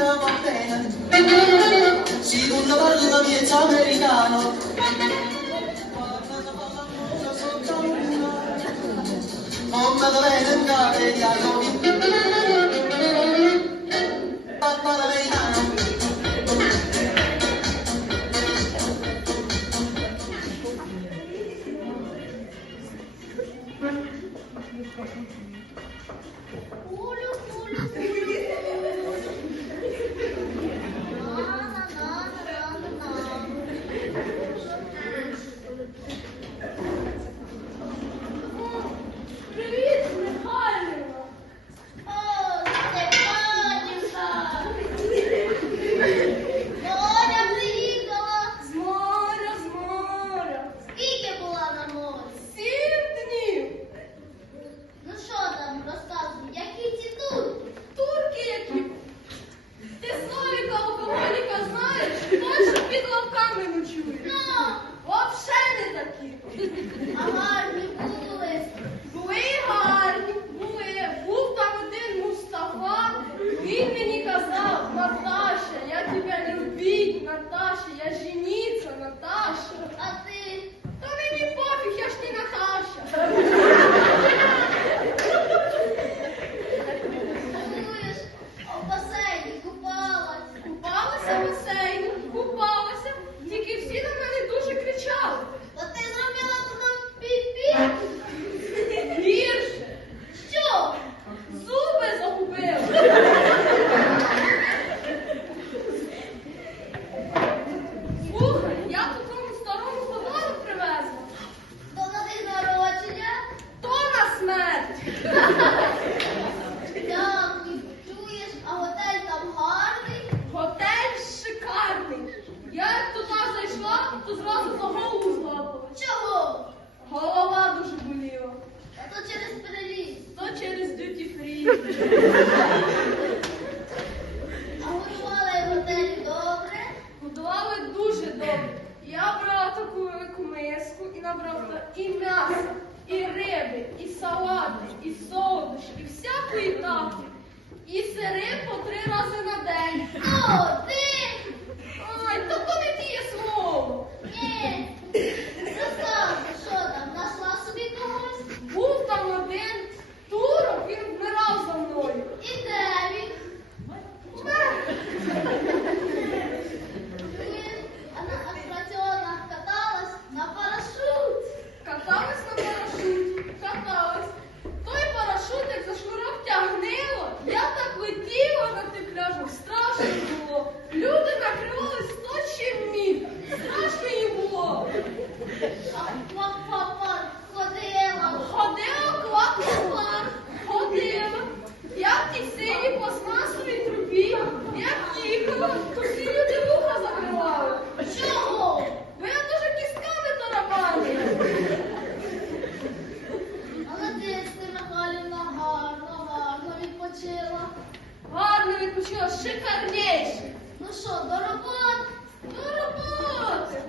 vita va bene secondo voglio mi è americano non me lo vedo in capello А готували готелі добре? Готували дуже добре. Я брала таку велику миску і набрала і м'ясо, і риби, і салати, і солодощі, і всякої таки. І сири по три рази на день. прикучила шикарнейший. Ну що, до роботи? До роботи!